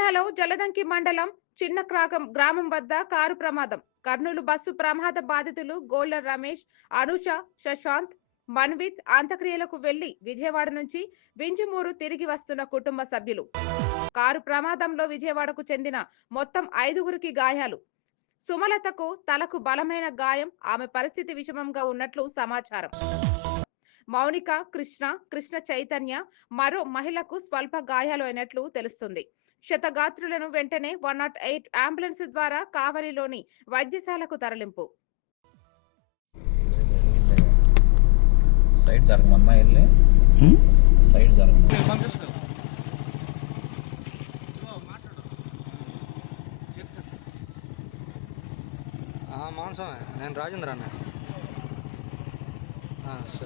జిల్లాలో జలదంకి మండలం చిన్న క్రాగం గ్రామం వద్ద కారు ప్రమాదం. కర్నూలు బస్సు ప్రమాద బాధితులు గోళ్ళ రమేష్ అనుష శశాంత్ మన్విత్ అంత్యక్రియలకు వెళ్ళి విజయవాడ నుంచి వింజమూరు తిరిగి వస్తున్న కుటుంబ సభ్యులు. కారు ప్రమాదంలో విజయవాడకు చెందిన మొత్తం ఐదుగురికి గాయాలు. సుమలతకు తలకు బలమైన గాయం. ఆమె పరిస్థితి విషమంగా ఉన్నట్లు సమాచారం. మౌనిక కృష్ణ కృష్ణ చైతన్య మరో మహిళకు స్వల్ప గాయాలు అయినట్లు తెలుస్తుంది. క్షతగాత్రులను వెంటనే వన్ నాట్ ఎయిట్ అంబులెన్స్ ద్వారా కావలిలోని వైద్యశాలకు తరలింపు. సైడ్ జరగమన్నా వెళ్ళి? సైడ్ జరగమన్నా. మాంసమే. నేను రాజేంద్ర అన్న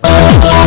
Ah,